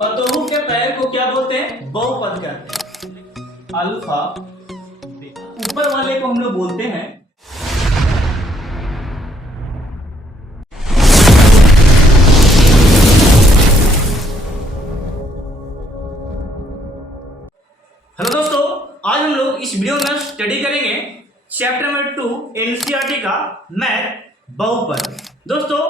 पतोहू के पैर को क्या बोलते हैं? बहुपद कहते हैं। अल्फा ऊपर वाले को हम लोग बोलते हैं हेलो दोस्तों, आज हम लोग इस वीडियो में स्टडी करेंगे चैप्टर नंबर 2 एनसीईआरटी का मैथ बहुपद दोस्तों,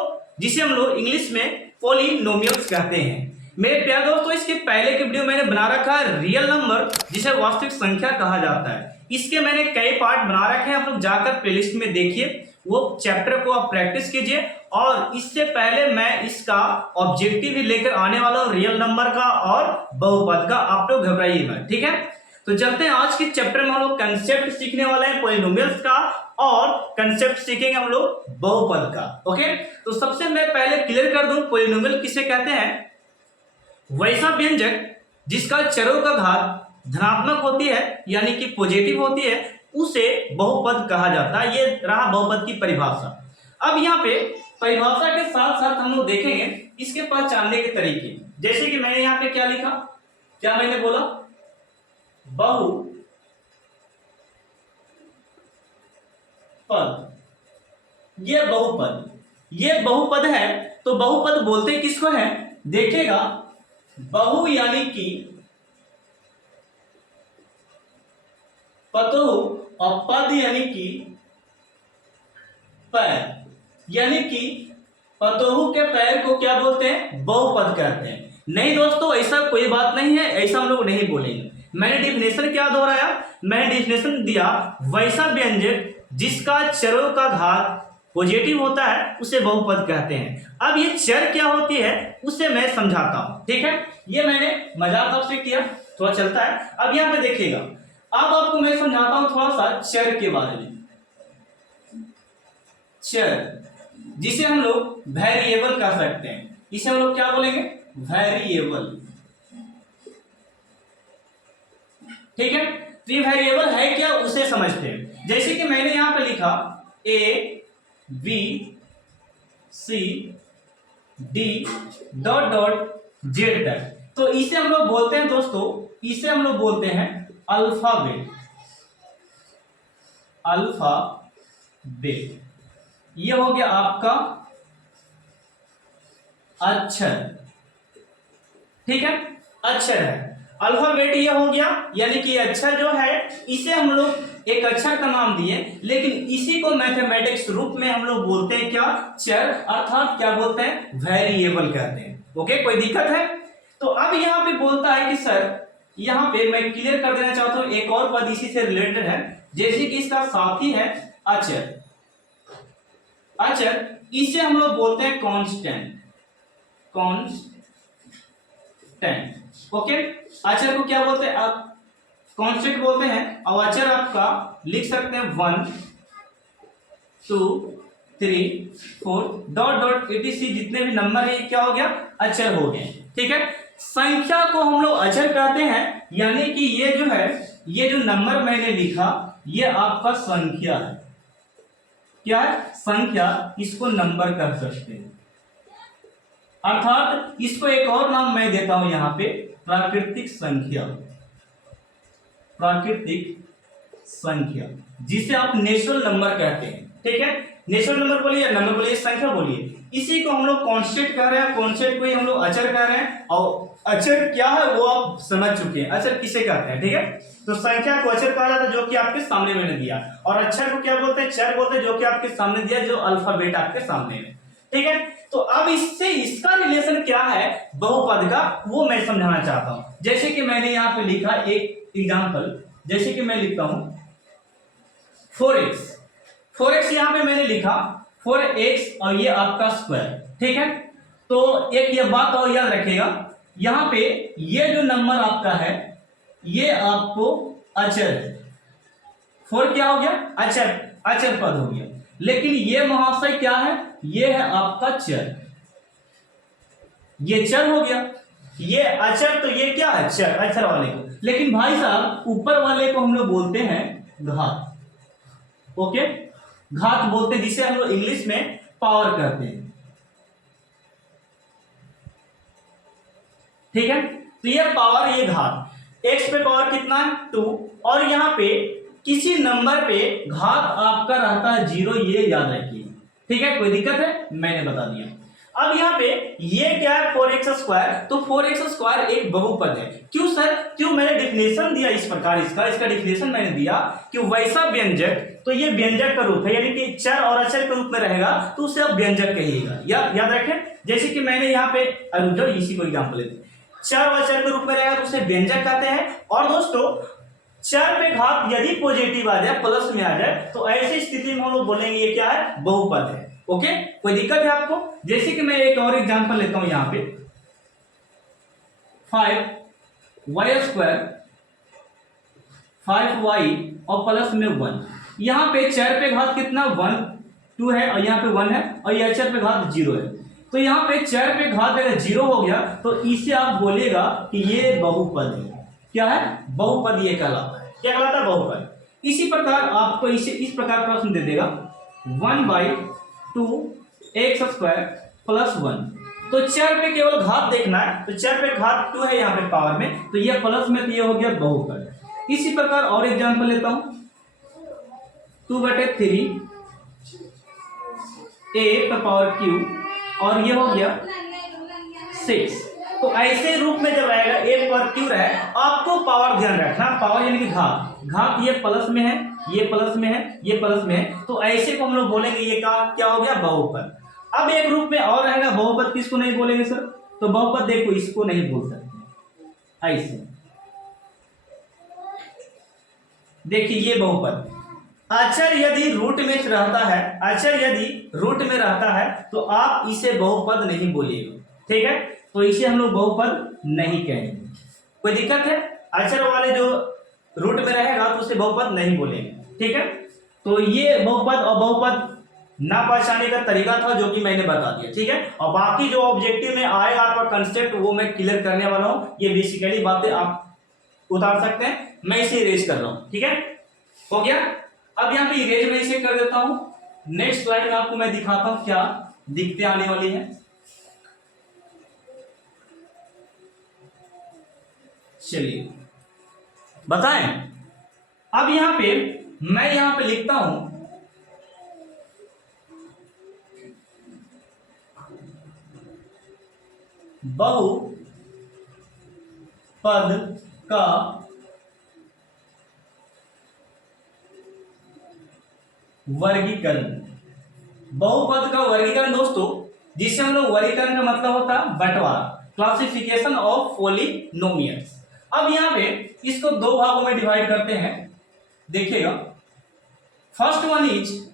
जिसे हम लोग इंग्लिश में पॉलिनोमियल्स कहते हैं। मेरे प्यारे दोस्तों, इसके पहले के वीडियो मैंने बना रखा है रियल नंबर, जिसे वास्तविक संख्या कहा जाता है। इसके मैंने कई पार्ट बना रखे हैं, आप लोग जाकर प्लेलिस्ट में देखिए, वो चैप्टर को आप प्रैक्टिस कीजिए। और इससे पहले मैं इसका ऑब्जेक्टिव भी लेकर आने वाला हूँ, रियल नंबर का और बहुपद का। आप लोग घबराइए मत, ठीक है। तो चलते हैं, आज के चैप्टर में हम लोग कंसेप्ट सीखने वाले हैं पॉलिनोमियल्स का और कंसेप्ट सीखेंगे हम लोग बहुपद का। ओके, तो सबसे मैं पहले क्लियर कर दूं, पॉलिनोमियल किसे कहते हैं? वैसा व्यंजक जिसका चरों का घात धनात्मक होती है, यानी कि पॉजिटिव होती है, उसे बहुपद कहा जाता है। ये रहा बहुपद की परिभाषा। अब यहाँ पे परिभाषा के साथ साथ हम लोग देखेंगे इसके पहचानने के तरीके। जैसे कि मैंने यहाँ पे क्या लिखा, क्या मैंने बोला? बहुपद। ये बहुपद है। तो बहुपद बोलते किसको है? देखिएगा, बहु यानी कि पतोहू और पद यानी कि पैर, यानी कि पतोहू के पैर को क्या बोलते हैं? बहुपद कहते हैं। नहीं दोस्तों, ऐसा कोई बात नहीं है, ऐसा हम लोग नहीं बोलेंगे। मैंने डिफिनेशन क्या दोहराया? मैंने डिफिनेशन दिया, वैसा व्यंजक जिसका चरों का घात पॉजिटिव होता है उसे बहुपद कहते हैं। अब ये चर क्या होती है उसे मैं समझाता हूं, ठीक है। ये मैंने मजाक आपसे किया, थोड़ा चलता है। अब यहां पे देखिएगा, अब आपको मैं समझाता हूं थोड़ा सा चर के बारे में। चर जिसे हम लोग वेरिएबल कह सकते हैं, इसे हम लोग क्या बोलेंगे? वेरिएबल, ठीक है। तो ये वेरिएबल है क्या, उसे समझते हैं। जैसे कि मैंने यहां पे लिखा A B C D dot dot Z तक, तो इसे हम लोग बोलते हैं दोस्तों, इसे हम लोग बोलते हैं अल्फाबेट। अल्फाबेट ये हो गया आपका अक्षर, ठीक है। अक्षर है, अल्फाबेट ये हो गया, यानी कि अक्षर जो है इसे हम लोग एक अक्षर का नाम दिए, लेकिन इसी को मैथमेटिक्स रूप में हम लोग बोलते हैं क्या? चर, अर्थात क्या बोलते हैं? वेरिएबल कहते हैं। ओके, कोई दिक्कत है? तो अब यहाँ पे बोलता है कि सर, यहाँ पे मैं क्लियर कर देना चाहता हूं, एक और पद इसी से रिलेटेड है। जैसे कि इसका साथी है अक्षर, अक्षर इसे हम लोग बोलते हैं कांस्टेंट। ओके, अक्षर को क्या बोलते हैं? आप कांस्टेंट बोलते हैं। और अक्षर आपका लिख सकते हैं 1 2 3 4 डॉट डॉट etc, जितने भी नंबर है क्या हो गया? अक्षर हो गए, ठीक है। संख्या को हम लोग अक्षर कहते हैं, यानी कि ये जो है, ये जो नंबर मैंने लिखा ये आपका संख्या है। क्या है? संख्या, इसको नंबर कह सकते हैं। अर्थात इसको एक और नाम मैं देता हूं यहां पे, प्राकृतिक संख्या। प्राकृतिक संख्या जिसे आप नेचुरल नंबर कहते हैं, ठीक है। नेचुरल नंबर बोलिए या नंबर बोलिए, संख्या बोलिए, इसी को हम लोग कांस्टेंट कह रहे हैं। कांस्टेंट को ही हम लोग अक्षर कह रहे हैं। और अक्षर क्या है वो आप समझ चुके हैं, अक्षर किसे कहते हैं, ठीक है। तो संख्या को अक्षर कहा जाता है, जो कि आपके सामने मैंने दिया, और अक्षर को क्या बोलते हैं? चर बोलते हैं, जो कि आपके सामने दिया, जो अल्फाबेट आपके सामने है, ठीक है। तो अब इससे इसका रिलेशन क्या है बहुपद का, वो मैं समझाना चाहता हूं। जैसे कि मैंने यहां पे लिखा एक एग्जांपल, जैसे कि मैं लिखता हूं 4x। 4x यहां पे मैंने लिखा 4x और ये आपका स्क्वायर, ठीक है। तो एक ये बात और याद रखिएगा, यहां पे ये जो नंबर आपका है ये आपको अक्षर है। 4 क्या हो गया? अक्षर, अक्षर पद हो गया। लेकिन ये महाशय क्या है? ये है आपका चर, ये चर हो गया। ये अक्षर, तो ये क्या है? चर, अक्षर वाले को। लेकिन भाई साहब ऊपर वाले को हम लोग बोलते हैं घात। ओके, घात बोलते हैं, जिसे हम लोग इंग्लिश में पावर कहते हैं। ठीक है। तो ये पावर, ये घात, x पे पावर कितना है 2, और यहाँ पे किसी नंबर पे घात आपका रहता है 0, ये याद रखिए, ठीक है। कोई दिक्कत है, मैंने बता दिया। अब यहाँ पे ये क्या है 4x², तो 4x² एक बहुपद है। क्यों सर, क्यों मैंने डिफिनेशन दिया इस प्रकार, इसका डिफिनेशन मैंने दिया कि वैसा व्यंजक, तो ये व्यंजक का रूप है, यानी कि चर और अचर के रूप में रहेगा तो उसे आप व्यंजक कहिएगा, याद रखें। जैसे कि मैंने यहाँ पे इसी को एग्जाम्पल लेते हैं, चर और अचर के रूप में रहेगा तो उसे व्यंजक कहते हैं। और दोस्तों चर पे घात यदि पॉजिटिव आ जाए, प्लस में आ जाए, तो ऐसी स्थिति में हम लोग बोलेंगे ये क्या है, बहुपद है। ओके, कोई दिक्कत है आपको? जैसे कि मैं एक और एग्जांपल लेता हूं यहां पे 5y² 5y और प्लस में 1, यहां पे चर पे घात कितना 1 2 है और यहां पे 1 है, और ये अचर पे घात 0 है। तो यहां पे चर पे घात अगर 0 हो गया तो इसे आप बोलेगा कि ये बहुपद है। क्या है, बहुपद ये कहलाता है। क्या कहलाता है, बहुपद। इसी प्रकार आपको इसे इस प्रकार प्रश्न दे देगा 1/2x² प्लस 1, तो चर पे केवल घात देखना है, तो चर पे घात 2 है यहाँ पे पावर में, तो ये प्लस में, तो ये हो गया बहुपद। इसी प्रकार और एग्जांपल लेता हूं 2/3 a पर पावर q, और ये हो गया 6। तो ऐसे रूप में जब आएगा a पर q रहे, आपको पावर ध्यान रखना, पावर यानी कि घात ये प्लस में है, ये प्लस में है, ये प्लस में है, तो ऐसे को हम लोग बोलेंगे ये क्या हो गया, बहुपद। अब एक रूप में और रहेगा बहुपद, किसको नहीं बोलेंगे सर, तो बहुपद देखो इसको नहीं बोल सकते, ऐसे देखिए ये बहुपद। अचर यदि रूट में रहता है, अचर यदि रूट में रहता है तो आप इसे बहुपद नहीं बोलिएगा, ठीक है। तो इसे हम लोग बहुपद नहीं कहेंगे। कोई दिक्कत है, अचर वाले जो रूट में रहेगा तो उसे बहुपद नहीं बोलेंगे, ठीक है। तो ये बहुपद और बहुपद ना पहचाने का तरीका था जो कि मैंने बता दिया, ठीक है। और बाकी जो ऑब्जेक्टिव में आएगा आपका कंसेप्ट वो मैं क्लियर करने वाला हूं। ये बेसिकली बातें आप उतार सकते हैं, मैं इसे इरेज कर रहा हूं, ठीक है। हो गया। अब यहाँ पे इरेज में इसे कर देता हूं। नेक्स्ट स्लाइड में आपको मैं दिखाता हूं क्या दिक्कतें आने वाली है। चलिए बताएं। अब यहां पे मैं यहां पे लिखता हूं बहुपद का वर्गीकरण। बहुपद का वर्गीकरण दोस्तों, जिसे हम लोग वर्गीकरण का मतलब होता है बंटवारा, क्लासिफिकेशन ऑफ पॉलिनोमियल्स। अब यहाँ पे इसको दो भागों में डिवाइड करते हैं, देखिएगा। फर्स्ट वन इज,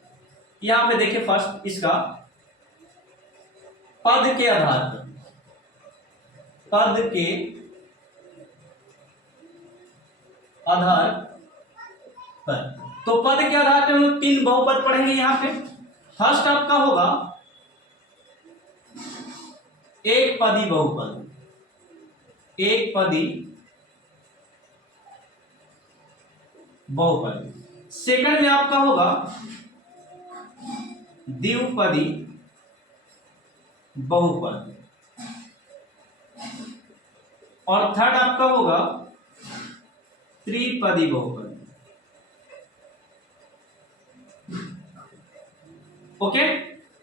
यहां पे देखिए फर्स्ट इसका पद के आधार पर, पद के आधार पर, तो पद के आधार पर हम लोग 3 बहुपद पढ़ेंगे यहां पे। फर्स्ट आपका होगा एक पदी बहुपद, एक पदी बहुपद। सेकंड में आपका होगा द्विपदी बहुपद, और थर्ड आपका होगा त्रिपदी बहुपद। ओके।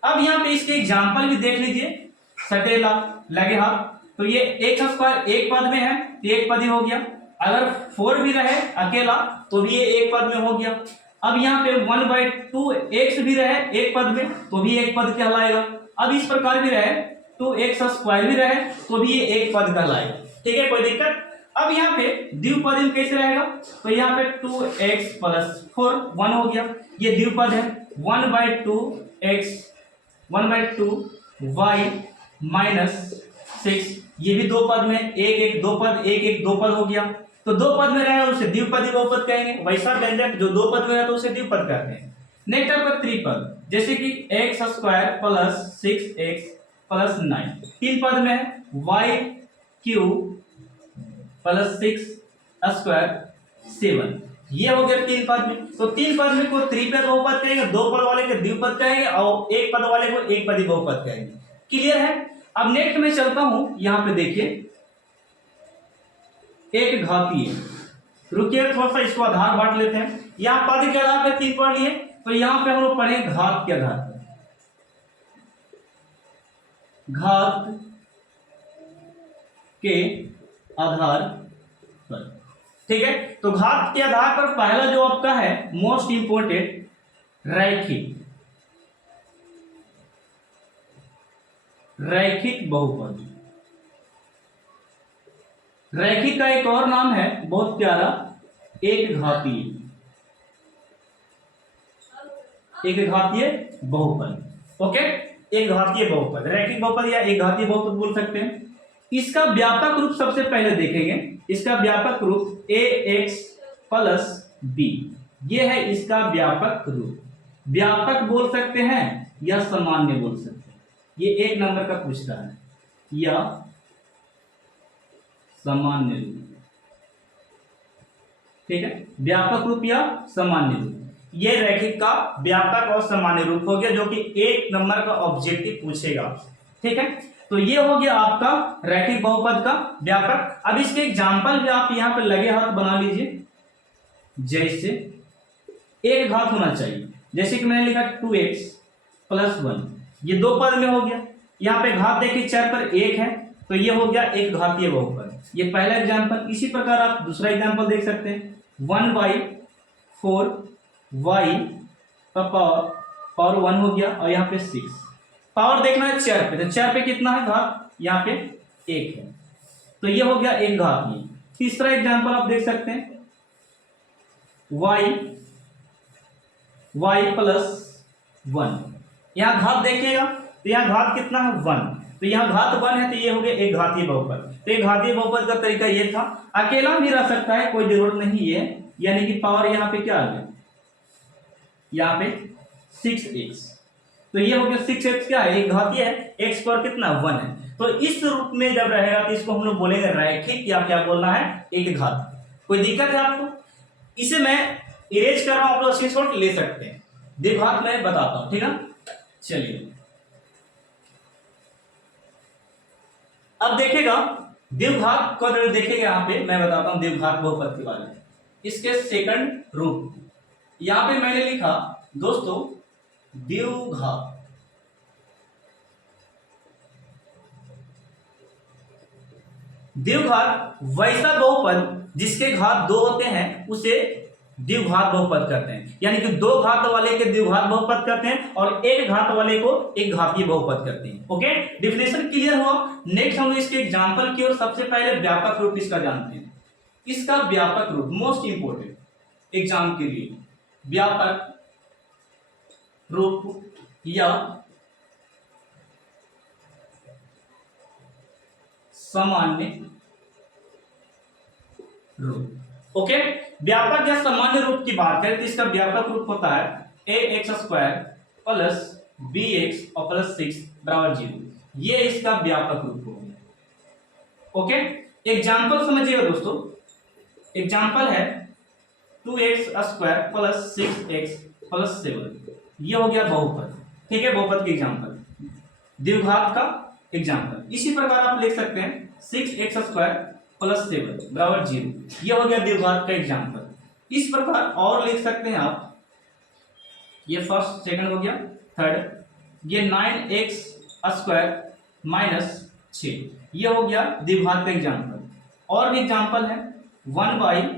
अब यहां पे इसके एग्जांपल भी देख लीजिए, सटेला लगे हाथ, तो ये x² एक पद में है तो एक पदी हो गया। अगर 4 भी रहे अकेला तो भी ये एक पद में हो गया। अब यहाँ पे 1/2x भी रहे एक पद में तो भी एक पद कहलाएगा। अब इस प्रकार भी रहे 2x² भी रहे तो भी ये एक पद कहलाएगा, ठीक है। कोई दिक्कत? अब यहाँ पे द्विपद में कैसे रहेगा, तो यहाँ पे 2x + 4 1 हो गया, ये द्विपद है। 1/2x 1/2y - 6, ये भी दो पद में, एक एक दो पद, एक एक दो पद हो गया। तो दो पद में रहे उसे द्विपदी बहुपद कहेंगे, वैसा व्यंजक जो दो पद में है तो उसे द्विपद कहते हैं। नेक्स्ट आपका त्रिपद, जैसे कि x² + 6x + 9 तीन पद में है, y³ + 6² 7, ये हो गया तीन पद में। तो तीन पद में को त्रिपद बहुपद कहेंगे, दो पद वाले को द्विपद कहेंगे और एक पद वाले को एक पदी बहुपद कहेंगे। क्लियर है? अब नेक्स्ट में चलता हूं, यहां पे देखिए एक घातीय। रुकिए थोड़ा सा इसको आधार बांट लेते हैं। यहाँ पद के आधार पे 3 पढ़ लिए, तो यहाँ पे हम लोग पढ़े घात के आधार पर, घात के आधार पर। ठीक है, तो घात के आधार पर पहला जो आपका है मोस्ट इंपोर्टेंट, रैखिक, रैखिक बहुपद। रैखिक का एक और नाम है बहुत प्यारा, एक घातीय, एक घातीय बहुपद। ओके, एक घातीय बहुपद, रैखिक बहुपद या एक घातीय बहुपद बोल सकते हैं। इसका व्यापक रूप सबसे पहले देखेंगे। इसका व्यापक रूप ax प्लस b, ये है इसका व्यापक रूप। व्यापक बोल सकते हैं या सामान्य बोल सकते हैं, ये 1 नंबर का पूछता है, या सामान्य रूप। ठीक है, व्यापक रूप या सामान्य रूप, ये रैखिक का व्यापक और सामान्य रूप हो गया, जो कि 1 नंबर का ऑब्जेक्टिव पूछेगा। ठीक है, तो ये हो गया आपका रैखिक बहुपद का व्यापक। अब इसके एग्जाम्पल भी आप यहाँ पे लगे हाथ बना लीजिए। जैसे एक घात होना चाहिए, जैसे कि मैंने लिखा 2x प्लस 1, ये 2 पद में हो गया। यहाँ पे घात देखिए चर पर 1 है, तो ये हो गया एक घातीय बहुपद। ये पहला एग्जाम्पल। इसी प्रकार आप दूसरा एग्जाम्पल देख सकते हैं, 1/4 y का पावर 1 हो गया, और यहाँ पे 6 पावर देखना है चर पे, तो चर पे कितना है घात, यहाँ पे 1 है, तो ये हो गया एक घातीय। तीसरा एग्जाम्पल आप देख सकते हैं, y प्लस 1, यहाँ घात देखिएगा, तो यहाँ घात कितना है 1, तो यहाँ घात 1 है, तो ये हो गया एक घातीय बहुपद। तो एक घातीय बहुपद का तरीका ये था। अकेला भी रह सकता है, कोई जरूरत नहीं है, यानी कि पावर यहाँ पे क्या आ गया, यहाँ पे 6x, तो ये हो गया 6x क्या है, एक घातीय है, x पर कितना 1 है। तो इस रूप में जब रहेगा तो इसको हम लोग बोलेंगे रैखिक, या क्या बोलना है, एक घात। कोई दिक्कत है आपको? इसे मैं इरेज कर रहा हूं, आप लोग स्क्रीनशॉट ले सकते हैं। द्विघात मैं बताता हूं, ठीक है। चलिए अब देखेगा द्विघात को देखेगा, यहाँ पे मैं बताता हूं द्विघात बहुपद के बारे में। इसके सेकंड रूप यहाँ पे मैंने लिखा दोस्तों द्विघात। द्विघात वैसा बहुपद जिसके घात 2 होते हैं उसे द्विघात बहुपद कहते हैं, यानी कि 2 घात वाले के द्विघात बहुपद कहते हैं और एक घात वाले को एक घातीय बहुपद कहते हैं। ओके, डिफिनेशन क्लियर हुआ। नेक्स्ट हम इसके एग्जांपल की ओर सबसे पहले व्यापक रूप इसका जानते हैं। इसका व्यापक रूप मोस्ट इंपोर्टेंट एग्जाम के लिए, व्यापक रूप या सामान्य रूप। ओके, व्यापक या सामान्य रूप की बात करें तो इसका व्यापक रूप होता है ax² प्लस bx और प्लस 6 बराबर 0। ये इसका व्यापक रूप हो गया। ओके, एग्जाम्पल समझिएगा दोस्तों। एग्जाम्पल है 2x² प्लस 6x प्लस 7, ये हो गया बहुपद। ठीक है, बहुपद के एग्जाम्पल, द्विघात का एग्जाम्पल। इसी प्रकार आप लिख सकते हैं 6x² प्लस 7 बराबर 0, ये हो गया द्विघात का एग्जाम्पल। इस प्रकार और लिख सकते हैं आप, ये फर्स्ट सेकंड हो गया, थर्ड ये 9x² माइनस 6, ये हो गया द्विघात का एग्जाम्पल। और भी एग्जाम्पल है 1/,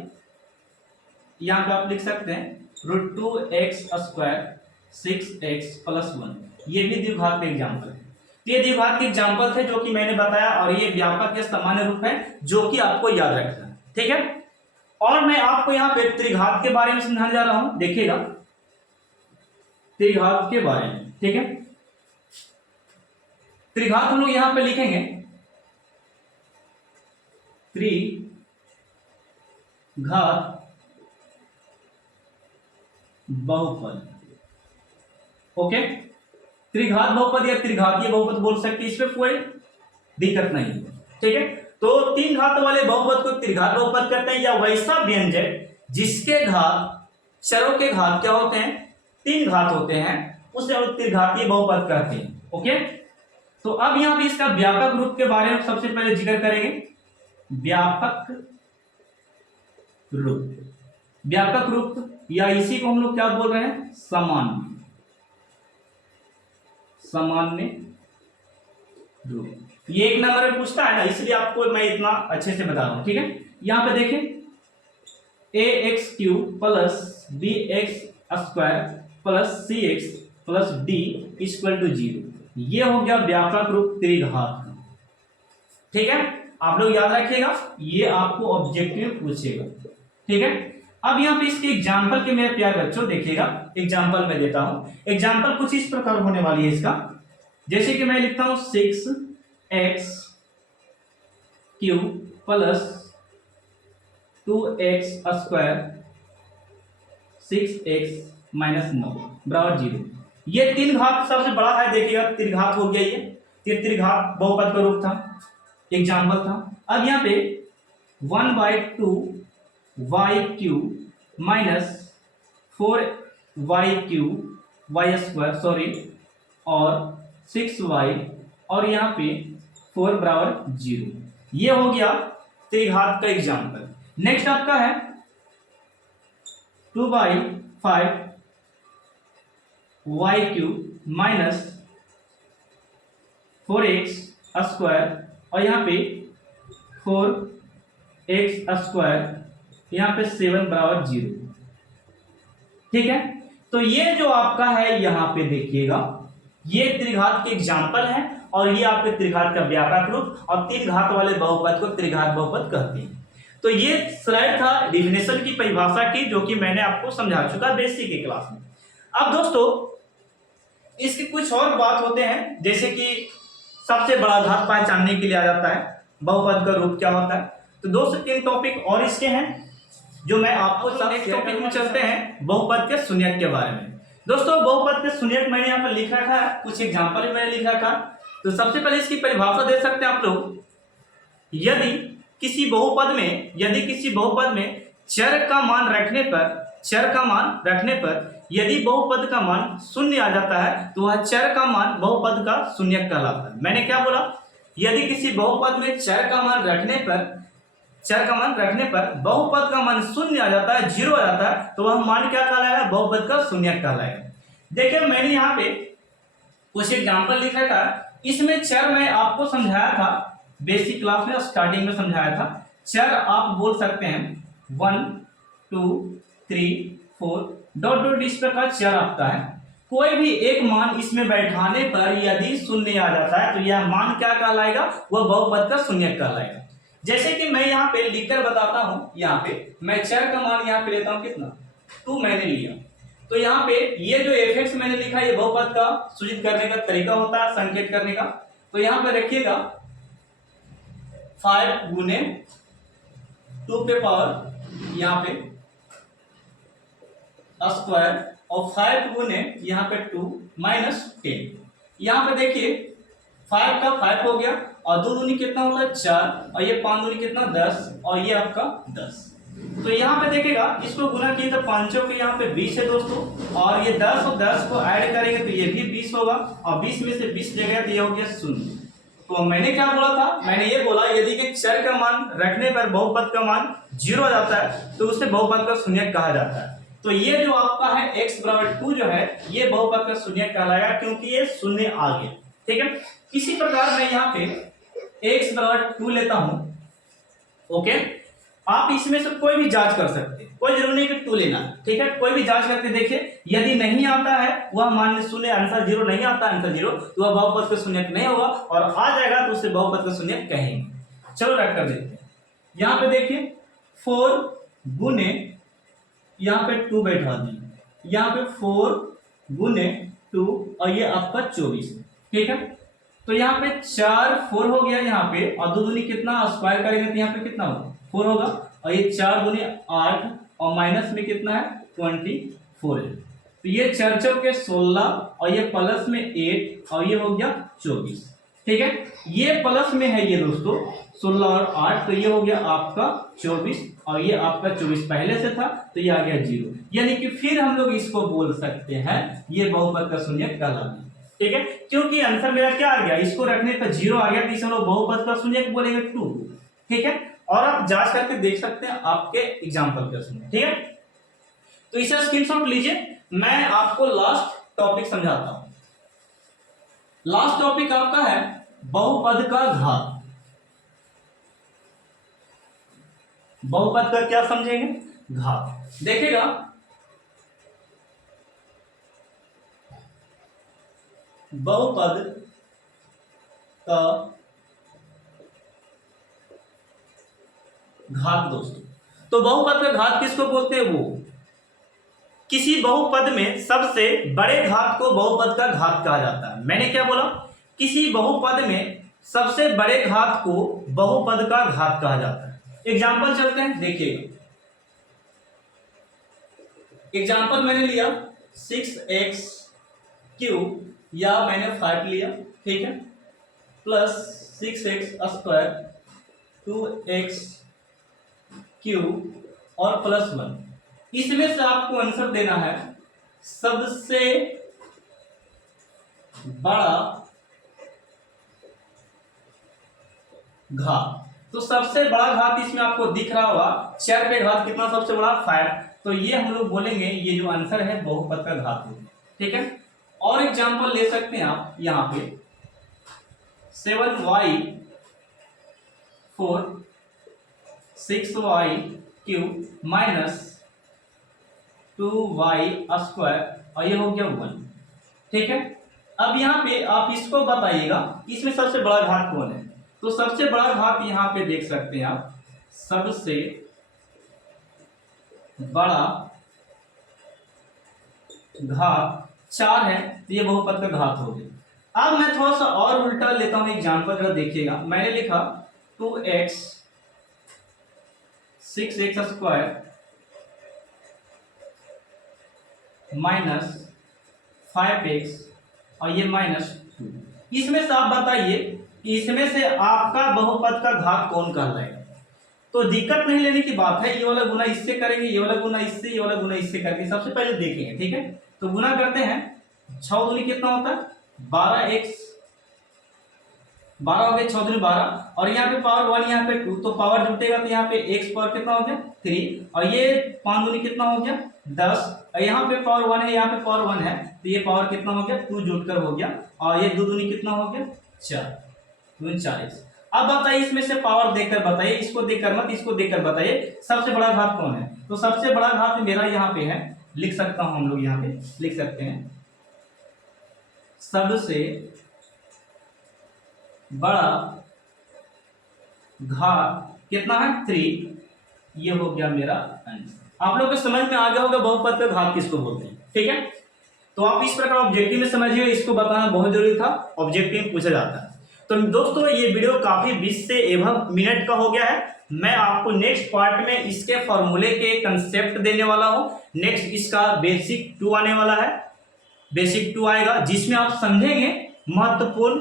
यहाँ पे आप लिख सकते हैं √2x² 6x प्लस 1, ये भी द्विघात का एग्जाम्पल है। ये द्विघात के एग्जाम्पल थे जो कि मैंने बताया, और ये व्यापक या सामान्य रूप है जो कि आपको याद रखना है। ठीक है, और मैं आपको यहाँ पे त्रिघात के बारे में समझाने जा रहा हूं। देखिएगा त्रिघात के बारे में। ठीक है, त्रिघात हम लोग यहां पे लिखेंगे त्रिघात बहुपद। ओके, त्रिघात बहुपद या त्रिघातीय बहुपद बोल सकते हैं, इसमें कोई दिक्कत नहीं है। ठीक है, तो 3 घात वाले बहुपद को त्रिघात बहुपद कहते हैं, या वैसा व्यंजक जिसके घात चरों के घात क्या होते हैं, 3 घात होते हैं, उसे हम त्रिघातीय बहुपद कहते हैं। ओके, तो अब यहां पे इसका व्यापक रूप के बारे में सबसे पहले जिक्र करेंगे। व्यापक रूप, व्यापक रूप, या इसी को हम लोग क्या बोल रहे हैं, सामान्य, सामान्य रूप। ये एक नंबर में पूछता है ना, इसलिए आपको मैं इतना अच्छे से बता रहा हूं, ठीक है। यहां पे देखें, ax³ plus bx² plus cx plus d equal to 0, ये हो गया व्यापक रूप त्रिघात का, ठीक है। आप लोग याद रखिएगा, ये आपको ऑब्जेक्टिव पूछेगा, ठीक है। अब यहाँ पे इसके एग्जाम्पल के मेरे प्यारे बच्चों देखिएगा, एग्जाम्पल मैं देता हूं। एग्जाम्पल कुछ इस प्रकार होने वाली है इसका, जैसे कि मैं लिखता हूं 6x³ plus 2x² 6x minus 9 बराबर 0। ये तीन घात सबसे बड़ा है, देखिएगा त्रिघात हो गया, ये त्रिघात बहुपद का रूप था, एग्जाम्पल था। अब यहाँ पे 1/2y³ minus 4y³ y² sorry और 6y और यहाँ पे 4 बराबर 0, ये हो गया त्रिघात का एग्जाम्पल। नेक्स्ट आपका है 2/5y³ माइनस 4x² और यहाँ पे 4x², यहाँ पे 7 बराबर 0, ठीक है। तो ये जो आपका है यहाँ पे देखिएगा, ये त्रिघात के एग्जाम्पल है और ये आपके त्रिघात का व्यापक रूप, और तीन घात वाले बहुपद को त्रिघात बहुपद कहते हैं। तो ये स्लाइड था डिफिनेशन की, परिभाषा की, जो कि मैंने आपको समझा चुका बेसिक की क्लास में। अब दोस्तों इसके कुछ और बात होते हैं, जैसे कि सबसे बड़ा घात पहचानने के लिए आ जाता है, बहुपद का रूप क्या होता है। तो 2 से 3 टॉपिक और इसके हैं जो मैं आपको नेक्स्ट टॉपिक में चलते हैं, बहुपद के शून्यक के बारे में। दोस्तों बहुपद के शून्यक मैंने यहाँ पर लिख रखा है, कुछ एग्जाम्पल मैंने लिख रखा। तो सबसे पहले इसकी परिभाषा दे सकते हैं आप लोग, यदि किसी बहुपद में चर का मान रखने पर यदि बहुपद का मान शून्य आ जाता है तो वह चर का मान बहुपद का शून्यक कहलाता है। मैंने क्या बोला, यदि किसी बहुपद में चर का मान रखने पर बहुपद का मान शून्य आ जाता है, 0 आ जाता है, तो वह मान क्या कहलाएगा, बहुपद का शून्यक कहलाएगा। देखिए मैंने यहाँ पे कुछ एग्जाम्पल लिख रखा है, इसमें चर मैं आपको समझाया था बेसिक क्लास में, स्टार्टिंग में समझाया था। चर आप बोल सकते हैं 1 2 3 4 डॉट डॉट, इस प्रकार चर आता है। कोई भी एक मान इसमें बैठाने पर यदि शून्य आ जाता है तो यह मान क्या कहलाएगा, वह बहुपद का शून्यक कहलाएगा। जैसे कि मैं यहाँ पे लिखकर बताता हूँ, यहाँ पे मैं चर का मान यहाँ पे लेता हूँ कितना, 2 मैंने लिया। तो यहाँ पे ये जो fx मैंने लिखा, ये बहुपद का सूचित करने का तरीका होता है, संकेत करने का। तो यहाँ पे रखिएगा 5 गुने 2 पे पावर यहाँ पे स्क्वायर और 5 गुने यहाँ पे 2 माइनस 10। यहाँ पे देखिए 5 का 5 हो गया और 2 दूनी कितना होता है 4 और ये 5 दूनी कितना 10 और ये आपका 10। तो यहाँ पे देखिएगा इसको गुना किए तो 5 के यहाँ पे 20 है दोस्तों, और ये 10 और 10 को ऐड करेंगे तो ये भी 20 होगा और 20 में से 20 ले गया तो ये हो गया 0। तो मैंने क्या बोला था, मैंने ये बोला यदि कि चर का मान रखने पर बहुपद का मान 0 आ जाता है तो उसे बहुपद का शून्यक कहा जाता है। तो ये जो आपका है x बराबर 2 जो है, ये बहुपद का शून्यक कहलाएगा क्योंकि ये शून्य आ गया, ठीक है। इसी प्रकार मैं यहाँ पे x बराबर 2 लेता हूं, ओके। आप इसमें से कोई भी जांच कर सकते हैं, कोई जरूरी नहीं कि 2 लेना, ठीक है। कोई भी जांच करके देखिए, यदि नहीं आता है वह मान शून्य, आंसर 0 नहीं आता, आंसर 0, तो वह बहुपद का शून्यक नहीं होगा, और आ जाएगा तो उसे बहुपद का शून्यक कहेंगे। चलो रख कर देते हैं। यहाँ पे देखिए 4 गुने यहाँ पे 2 बैठा दिए, यहाँ पे 4 गुने 2 और ये आपका 24, ठीक है। तो यहाँ पे 4 4 हो गया यहाँ पे, और 2 दूनी कितना स्क्वायर करेंगे तो यहाँ पे कितना होगा 4 होगा, और ये 4 दूनी 8 और माइनस में कितना है 24 है। तो ये 4 के 16 और ये प्लस में 8 और ये हो गया 24, ठीक है। ये प्लस में है ये दोस्तों 16 और 8, तो ये हो गया आपका 24 और ये आपका 24 पहले से था तो ये आ गया 0, यानी कि फिर हम लोग इसको बोल सकते हैं ये बहुपद का शून्यक कहलाता है, ठीक है। क्योंकि आंसर मेरा क्या आ गया, इसको रखने पर 0 आ गया तो इसे हम लोग बहुपद का शून्यक बोलेंगे 2, ठीक है। और आप जांच करके देख सकते हैं आपके एग्जाम्पल के उसमें, ठीक है। तो इसे स्क्रीनशॉट लीजिए, मैं आपको लास्ट टॉपिक समझाता हूं। लास्ट टॉपिक आपका है बहुपद का घात। बहुपद का क्या समझेंगे? घात। देखिएगा, बहुपद का घात दोस्तों, तो बहुपद का घात किसको बोलते हैं? वो किसी बहुपद में सबसे बड़े घात को बहुपद का घात कहा जाता है। मैंने क्या बोला? किसी बहुपद में सबसे बड़े घात को बहुपद का घात कहा जाता है। एग्जाम्पल चलते हैं, देखिए एग्जाम्पल मैंने लिया 6x क्यूब, या मैंने 5 लिया, ठीक है, प्लस 6x² 2x क्यूब और प्लस 1। इसमें से आपको आंसर देना है सबसे बड़ा घात। तो सबसे बड़ा घात इसमें आपको दिख रहा होगा, 4 पे घात कितना सबसे बड़ा? 5। तो ये हम लोग बोलेंगे ये जो आंसर है बहुपद का घात होगा, ठीक है। और एग्जांपल ले सकते हैं आप यहां पे 7y 4 6y cube minus 2y² और ये हो गया 1, ठीक है। अब यहाँ पे आप इसको बताइएगा इसमें सबसे बड़ा घात कौन है? तो सबसे बड़ा घात यहाँ पे देख सकते हैं आप, सबसे बड़ा घात 4 है, तो ये बहुपद का घात हो गया। अब मैं थोड़ा सा और उल्टा लेता हूं एग्जांपल, जरा देखिएगा। मैंने लिखा 2x 6x² माइनस 5x और ये -2। इसमें से आप बताइए कि इसमें से आपका बहुपद का घात कौन कहलाएगा? तो दिक्कत नहीं लेने की बात है, ये वाला गुना इससे करेंगे, ये वाला गुना इससे, ये वाला गुना इससे करके सबसे पहले देखेंगे, ठीक है। तो गुना करते हैं, 6 दूनी कितना होता है? 12x, 12 हो गया, 6 दूनी 12, और यहाँ पे पावर 1, यहाँ पे 2, तो पावर जुटेगा तो यहाँ पे x पावर कितना हो गया? 3, और ये 5 दूनी कितना हो गया? 10, और यहाँ पे पावर 1 है, यहाँ पे पावर 1 है, तो ये पावर कितना हो गया? 2 जुटकर हो गया, और ये 2 दूनी कितना हो गया? 4, 2 40। अब बताइए इसमें से पावर देकर बताइए, इसको देकर मत, इसको देकर बताइए सबसे बड़ा घात कौन है? तो सबसे बड़ा घात मेरा यहाँ पे है, लिख सकता हूं, हम लोग यहाँ पे लिख सकते हैं सबसे बड़ा घात कितना है? 3। ये हो गया मेरा आंसर। आप लोग को समझ में आ गया होगा बहुपद का घात किसको बोलते हैं, ठीक है। तो आप इस प्रकार ऑब्जेक्टिव में समझिए, इसको बताना बहुत जरूरी था, ऑब्जेक्टिव में पूछा जाता है। तो दोस्तों ये वीडियो काफी 20 से एवं मिनट का हो गया है। मैं आपको नेक्स्ट पार्ट में इसके फॉर्मूले के कंसेप्ट देने वाला हूं। नेक्स्ट इसका बेसिक 2 आने वाला है, बेसिक 2 आएगा, जिसमें आप समझेंगे महत्वपूर्ण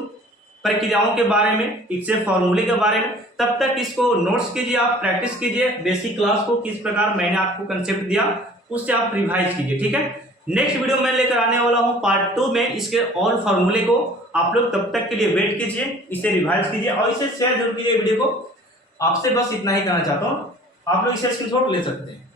प्रक्रियाओं के बारे में, इससे फॉर्मूले के बारे में। तब तक इसको नोट्स कीजिए, आप प्रैक्टिस कीजिए, बेसिक क्लास को किस प्रकार मैंने आपको कंसेप्ट दिया उससे आप रिवाइज कीजिए, ठीक है। नेक्स्ट वीडियो मैं लेकर आने वाला हूं पार्ट 2 में, इसके और फॉर्मूले को आप लोग तब तक के लिए वेट कीजिए, इसे रिवाइज कीजिए और इसे शेयर जरूर कीजिए वीडियो को। आपसे बस इतना ही कहना चाहता हूं, आप लोग इसे स्क्रीनशॉट ले सकते हैं।